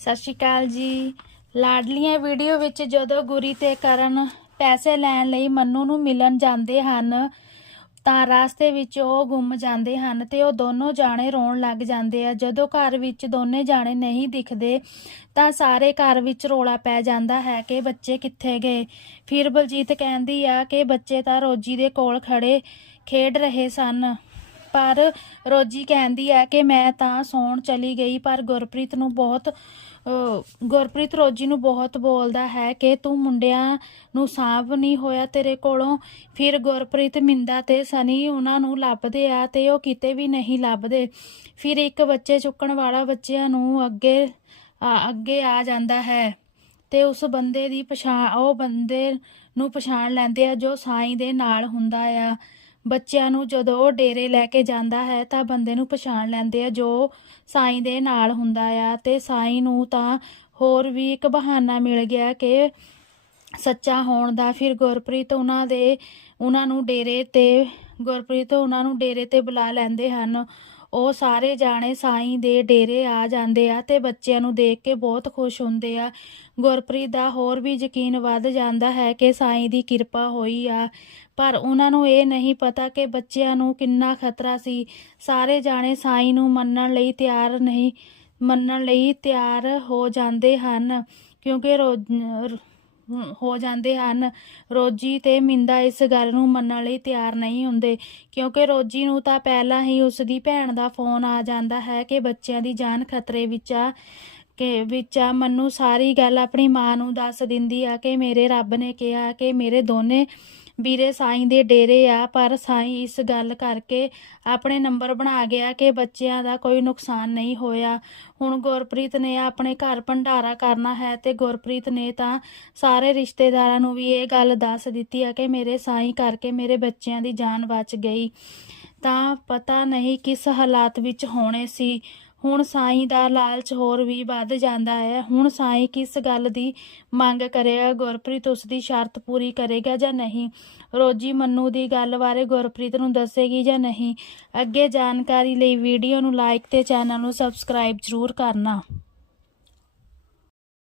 ਸਤਿ ਸ਼੍ਰੀ ਅਕਾਲ ਜੀ। ਲਾਡਲੀਆਂ ਵੀਡੀਓ ਵਿੱਚ ਜਦੋਂ ਗੁਰੀ ਤੇ ਕਰਨ ਪੈਸੇ ਲੈਣ ਲਈ ਮੰਨੂ ਨੂੰ ਮਿਲਣ ਜਾਂਦੇ ਹਨ, ਤਾਂ ਰਾਸਤੇ ਵਿੱਚ ਉਹ ਗੁੰਮ ਜਾਂਦੇ ਹਨ ਤੇ ਉਹ ਦੋਨੋਂ ਜਾਣੇ ਰੋਣ ਲੱਗ ਜਾਂਦੇ ਆ। ਜਦੋਂ ਘਰ ਵਿੱਚ ਦੋਨੇ ਜਾਣੇ ਨਹੀਂ ਦਿਖਦੇ, ਤਾਂ ਸਾਰੇ ਘਰ ਵਿੱਚ ਰੋਲਾ ਪੈ ਜਾਂਦਾ ਹੈ ਕਿ ਬੱਚੇ ਕਿੱਥੇ ਗਏ। ਫਿਰ ਬਲਜੀਤ ਕਹਿੰਦੀ ਆ ਕਿ ਬੱਚੇ ਤਾਂ ਰੋਜੀ ਦੇ ਕੋਲ ਖੜੇ ਖੇਡ ਰਹੇ ਸਨ। ਪਰ ਰੋਜੀ ਕਹਿੰਦੀ ਹੈ ਕਿ ਮੈਂ ਤਾਂ ਸੌਣ ਚਲੀ ਗਈ, ਪਰ ਗੁਰਪ੍ਰੀਤ ਨੂੰ ਬਹੁਤ ਗੁਰਪ੍ਰੀਤ ਰੋਜੀ ਨੂੰ ਬਹੁਤ ਬੋਲਦਾ ਹੈ ਕਿ ਤੂੰ ਮੁੰਡਿਆਂ ਨੂੰ ਸਾਂਭ ਨਹੀਂ ਹੋਇਆ ਤੇਰੇ ਕੋਲੋਂ। ਫਿਰ ਗੁਰਪ੍ਰੀਤ ਮਿੰਦਾ ਤੇ ਸਨੀ ਉਹਨਾਂ ਨੂੰ ਲੱਭਦੇ ਆ ਤੇ ਉਹ ਕਿਤੇ ਵੀ ਨਹੀਂ ਲੱਭਦੇ। ਫਿਰ ਇੱਕ ਬੱਚੇ ਚੁੱਕਣ ਵਾਲਾ ਬੱਚਿਆਂ ਨੂੰ ਅੱਗੇ ਅੱਗੇ ਆ ਜਾਂਦਾ ਹੈ ਤੇ ਉਸ ਬੰਦੇ ਦੀ ਪਛਾਣ, ਉਹ ਬੰਦੇ ਨੂੰ ਪਛਾਣ ਲੈਂਦੇ ਆ ਜੋ ਸਾਈਂ ਦੇ ਨਾਲ ਹੁੰਦਾ ਆ। ਬੱਚਿਆਂ ਨੂੰ ਜਦੋਂ ਉਹ ਡੇਰੇ ਲੈ ਕੇ ਜਾਂਦਾ ਹੈ ਤਾਂ ਬੰਦੇ ਨੂੰ ਪਛਾਣ ਲੈਂਦੇ ਆ, ਜੋ ਸਾਈਂ ਦੇ ਨਾਲ ਹੁੰਦਾ ਆ ਤੇ ਸਾਈਂ ਨੂੰ ਤਾਂ ਹੋਰ ਵੀ ਇੱਕ ਬਹਾਨਾ ਮਿਲ ਗਿਆ ਕਿ ਸੱਚਾ ਹੋਣ ਦਾ। ਫਿਰ ਗੁਰਪ੍ਰੀਤ ਉਹਨਾਂ ਦੇ, ਉਹਨਾਂ ਨੂੰ ਡੇਰੇ ਤੇ, ਗੁਰਪ੍ਰੀਤ ਉਹਨਾਂ ਨੂੰ ਡੇਰੇ ਤੇ ਬੁਲਾ ਲੈਂਦੇ ਹਨ। ਉਹ ਸਾਰੇ ਜਾਣੇ ਸਾਈਂ ਦੇ ਡੇਰੇ ਆ ਜਾਂਦੇ ਆ ਤੇ ਬੱਚਿਆਂ ਨੂੰ ਦੇਖ ਕੇ ਬਹੁਤ ਖੁਸ਼ ਹੁੰਦੇ ਆ। ਗੁਰਪ੍ਰੀਤ ਦਾ ਹੋਰ ਵੀ ਯਕੀਨ ਵੱਧ ਜਾਂਦਾ ਹੈ ਕਿ ਸਾਈਂ ਦੀ ਕਿਰਪਾ ਹੋਈ ਆ। ਪਰ ਉਹਨਾਂ ਨੂੰ ਇਹ ਨਹੀਂ ਪਤਾ ਕਿ ਬੱਚਿਆਂ ਨੂੰ ਕਿੰਨਾ ਖਤਰਾ ਸੀ। ਸਾਰੇ ਜਾਣੇ ਸਾਈਂ ਨੂੰ ਮੰਨਣ ਲਈ ਤਿਆਰ ਨਹੀਂ, ਮੰਨਣ ਲਈ ਤਿਆਰ ਹੋ ਜਾਂਦੇ ਹਨ, ਕਿਉਂਕਿ ਰੋਜ਼ ਹੋ ਜਾਂਦੇ ਹਨ। ਰੋਜੀ ਤੇ ਮਿੰਦਾ ਇਸ ਗੱਲ ਨੂੰ ਮੰਨਣ ਲਈ ਤਿਆਰ ਨਹੀਂ ਹੁੰਦੇ, ਕਿਉਂਕਿ ਰੋਜੀ ਨੂੰ ਤਾਂ ਪਹਿਲਾਂ ਹੀ ਉਸ ਦੀ ਭੈਣ ਦਾ ਫੋਨ ਆ ਜਾਂਦਾ ਹੈ ਕਿ ਬੱਚਿਆਂ ਦੀ ਜਾਨ ਖਤਰੇ ਵਿੱਚ ਆ। ਕੇ ਵਿੱਚ ਆ, ਮੰਨੂ ਸਾਰੀ ਗੱਲ ਆਪਣੀ ਮਾਂ ਨੂੰ ਦੱਸ ਦਿੰਦੀ ਆ ਕਿ ਮੇਰੇ ਰੱਬ ਨੇ ਕਿਹਾ ਕਿ ਮੇਰੇ ਦੋਨੇ ਵੀਰੇ ਸਾਈਂ ਦੇ ਡੇਰੇ ਆ, ਪਰ ਸਾਈਂ ਇਸ ਗੱਲ ਕਰਕੇ ਆਪਣੇ ਨੰਬਰ ਬਣਾ ਗਿਆ ਕਿ ਬੱਚਿਆਂ ਦਾ ਕੋਈ ਨੁਕਸਾਨ ਨਹੀਂ ਹੋਇਆ। ਹੁਣ ਗੁਰਪ੍ਰੀਤ ਨੇ ਆਪਣੇ ਘਰ ਭੰਡਾਰਾ ਕਰਨਾ ਹੈ ਤੇ ਗੁਰਪ੍ਰੀਤ ਨੇ ਤਾਂ ਸਾਰੇ ਰਿਸ਼ਤੇਦਾਰਾਂ ਨੂੰ ਵੀ ਇਹ ਗੱਲ ਦੱਸ ਦਿੱਤੀ ਆ ਕਿ ਮੇਰੇ ਸਾਈਂ ਕਰਕੇ ਮੇਰੇ ਬੱਚਿਆਂ ਦੀ ਜਾਨ ਬਚ ਗਈ। ਤਾਂ ਪਤਾ ਨਹੀਂ ਕਿਸ ਹਾਲਾਤ ਵਿੱਚ ਹੋਣੇ ਸੀ। ਹੁਣ ਸਾਈਂ ਦਾ ਲਾਲਚ ਹੋਰ ਵੀ ਵੱਧ ਜਾਂਦਾ ਹੈ। ਹੁਣ ਸਾਈਂ ਕਿਸ ਗੱਲ ਦੀ ਮੰਗ ਕਰੇਗਾ? ਗੁਰਪ੍ਰੀਤ ਉਸ ਦੀ ਸ਼ਰਤ ਪੂਰੀ ਕਰੇਗਾ ਜਾਂ ਨਹੀਂ? ਰੋਜੀ ਮੰਨੂ ਦੀ ਗੱਲ ਬਾਰੇ ਗੁਰਪ੍ਰੀਤ ਨੂੰ ਦੱਸੇਗੀ ਜਾਂ ਨਹੀਂ? ਅੱਗੇ ਜਾਣਕਾਰੀ ਲਈ ਵੀਡੀਓ ਨੂੰ ਲਾਈਕ ਤੇ ਚੈਨਲ ਨੂੰ ਸਬਸਕ੍ਰਾਈਬ ਜ਼ਰੂਰ ਕਰਨਾ।